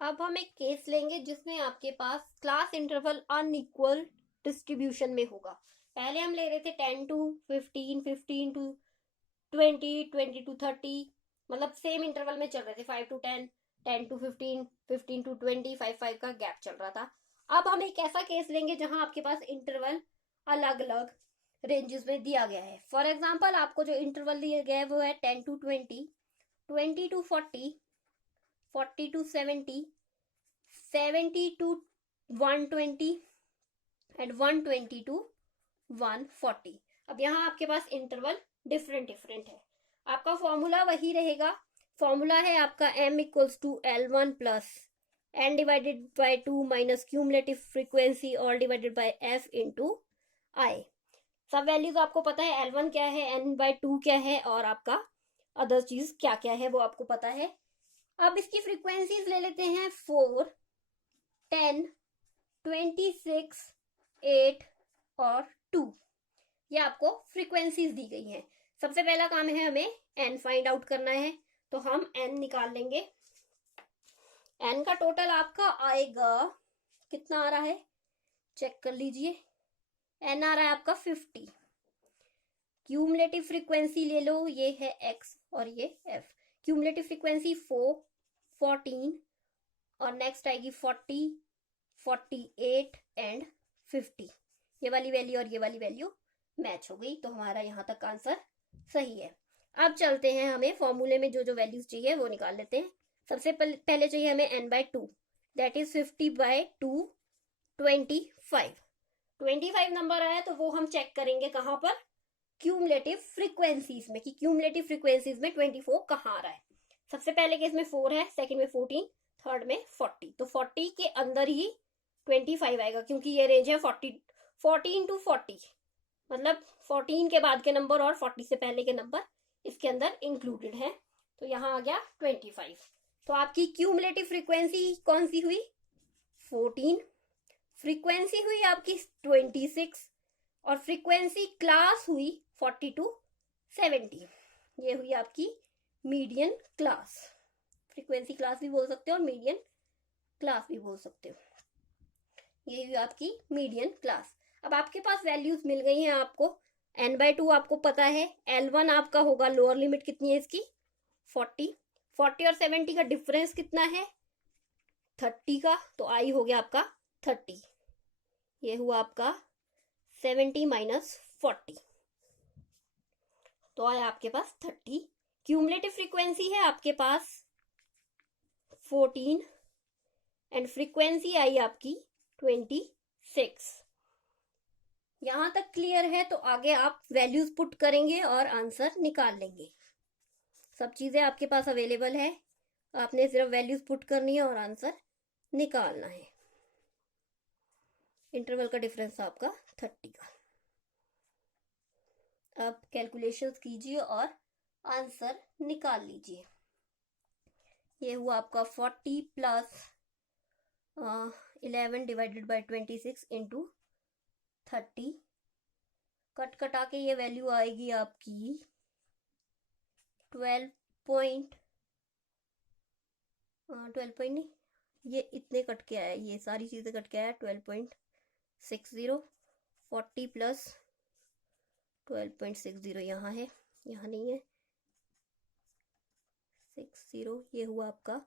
अब हम एक केस लेंगे जिसमें आपके पास क्लास इंटरवल अनइक्वल डिस्ट्रीब्यूशन में होगा। पहले हम ले रहे थे 10 टू 15, 15 टू 20, 20 टू 30, मतलब सेम इंटरवल में चल रहे थे। 5 टू 10, 10 टू 15, 15 टू 20, 5 का गैप चल रहा था। अब हम एक ऐसा केस लेंगे जहां आपके पास इंटरवल अलग अलग रेंजेस में दिया गया है। फॉर एग्जाम्पल आपको जो इंटरवल दिया गया है वो है 10 to 20, 20 to 40, 40 to 70, 70 to 120 and 120 to 140। अब यहाँ आपके पास इंटरवल डिफरेंट डिफरेंट है। आपका फॉर्मूला वही रहेगा। फॉर्मूला है आपका m equals to L1 plus n divided by 2 minus cumulative frequency all divided by f into I. सब वैल्यूज आपको पता है, L1 क्या है, n/2 क्या है, और आपका अदर चीज क्या क्या है वो आपको पता है। अब इसकी फ्रीक्वेंसीज ले लेते हैं 4, 10, 26, 8 और 2। ये आपको फ्रीक्वेंसीज दी गई हैं। सबसे पहला काम है हमें n फाइंड आउट करना है, तो हम n निकाल लेंगे। n का टोटल आपका आएगा, कितना आ रहा है चेक कर लीजिए। n आ रहा है आपका 50। क्यूमुलेटिव फ्रीक्वेंसी ले लो, ये है x और ये f। क्यूमुलेटिव फ्रीक्वेंसी 4, 14 और नेक्स्ट आएगी 40, 48 एंड 50। ये वाली वैल्यू और ये वाली वैल्यू मैच हो गई, तो हमारा यहाँ तक आंसर सही है। अब चलते हैं, हमें फॉर्मूले में जो जो वैल्यूज चाहिए वो निकाल लेते हैं। सबसे पहले चाहिए हमें n/2, दैट इज 50/2, 25। 25 नंबर आया तो वो हम चेक करेंगे कहाँ पर, क्यूमुलेटिव फ्रीक्वेंसीज में, कि क्यूमुलेटिव फ्रीक्वेंसीज में 24 कहाँ आ रहा है। सबसे पहले केस में 4 है, सेकंड में 14, थर्ड में 40। तो 40 के अंदर ही 25 आएगा, क्योंकि ये रेंज है 14 टू 40, मतलब 14 के बाद के नंबर और 40 से पहले के नंबर इसके अंदर इंक्लूडेड है। तो यहाँ आ गया 25। तो आपकी क्यूमुलेटिव फ्रीक्वेंसी कौन सी हुई, 14। फ्रीक्वेंसी हुई आपकी 26 और फ्रीक्वेंसी क्लास हुई 40 टू 70। ये हुई आपकी मीडियन क्लास। फ्रीक्वेंसी क्लास भी बोल सकते हो और मीडियन क्लास भी बोल सकते हो। ये हुई आपकी मीडियन क्लास। अब आपके पास वैल्यूज मिल गई हैं आपको। n/2 आपको पता है, L1 आपका होगा, लोअर लिमिट कितनी है इसकी, 40। 40 और 70 का डिफरेंस कितना है, 30 का, तो आई हो गया आपका 30। ये हुआ आपका 70 माइनस 40, तो आया आपके पास 30। क्यूमुलेटिव फ्रीक्वेंसी है आपके पास 14 एंड फ्रीक्वेंसी आई आपकी 26। यहां तक क्लियर है, तो आगे आप वैल्यूज पुट करेंगे और आंसर निकाल लेंगे। सब चीजें आपके पास अवेलेबल है, आपने सिर्फ वैल्यूज पुट करनी है और आंसर निकालना है। इंटरवल का डिफरेंस आपका 30 का। अब कैलकुलेशंस कीजिए और आंसर निकाल लीजिए। ये हुआ आपका 40 plus 11 divided by 26 into 30। Cut कटा के ये वैल्यू आएगी आपकी 12 पॉइंट नहीं, ये इतने कट के आया, ये सारी चीज़ें कट के आया 12.60। 40 प्लस 12.60 यहाँ है, यहाँ नहीं है, 60। ये हुआ आपका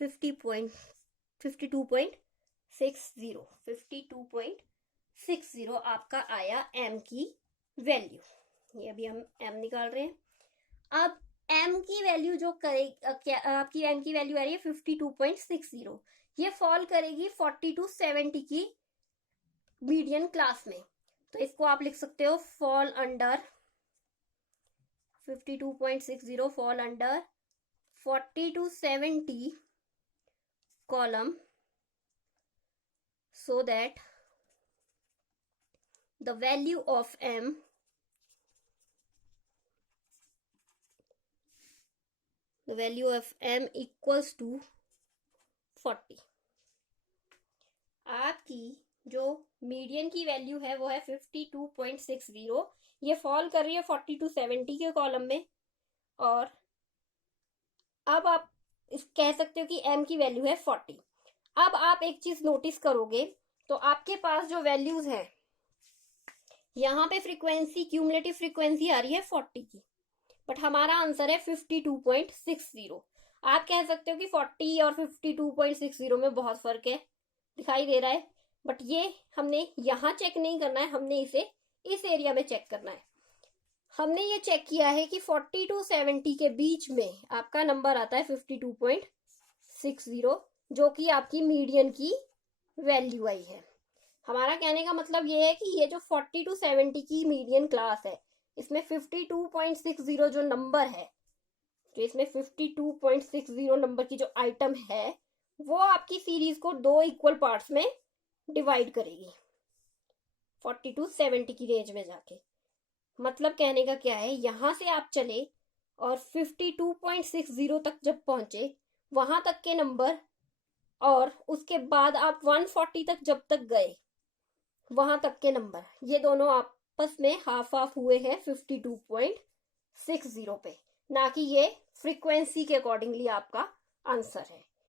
52.60 आपका आया m की वैल्यू। ये अभी हम m निकाल रहे हैं। अब m की वैल्यू जो क्या आपकी m की वैल्यू आ रही है 52.60, ये फॉल करेगी 40 टू 70 की मीडियन क्लास में। तो इसको आप लिख सकते हो fall under 52.60, fall under 40 to 70 column, so that the value of m equals to 40। आपकी जो मीडियन की वैल्यू है वो है 52.60। ये फॉल कर रही है 40 to 70 के कॉलम में। और अब आप कह सकते हो कि m की वैल्यू है 40। अब आप एक चीज नोटिस करोगे तो आपके पास जो वैल्यूज है, यहाँ पे फ्रीक्वेंसी, क्यूमुलेटिव फ्रीक्वेंसी आ रही है 40 की, बट हमारा आंसर है 52.60। आप कह सकते हो कि 40 और 52.60 में बहुत फर्क है, दिखाई दे रहा है, बट ये हमने यहाँ चेक नहीं करना है, हमने इसे इस एरिया में चेक करना है। हमने ये चेक किया है कि 40 टू 70 के बीच में आपका नंबर आता है 52.60, जो कि आपकी मीडियन की वैल्यू आई है। हमारा कहने का मतलब ये है कि ये जो 40 टू 70 की मीडियन क्लास है, इसमें 52.60 जो नंबर है, जो इसमें 52.60 नंबर की जो आइटम है, वो आपकी सीरीज को दो इक्वल पार्ट्स में डिवाइड करेगी 40 टू 70 की रेंज में जाके। मतलब कहने का क्या है, यहां से आप चले और 52.60 तक जब पहुंचे, वहां तक के नंबर, और उसके बाद आप 140 तक जब तक गए, वहां तक के नंबर, ये दोनों आपस में हाफ हाफ हुए हैं 52.60 पे, ना कि ये फ्रीक्वेंसी के अकॉर्डिंगली आपका आंसर है।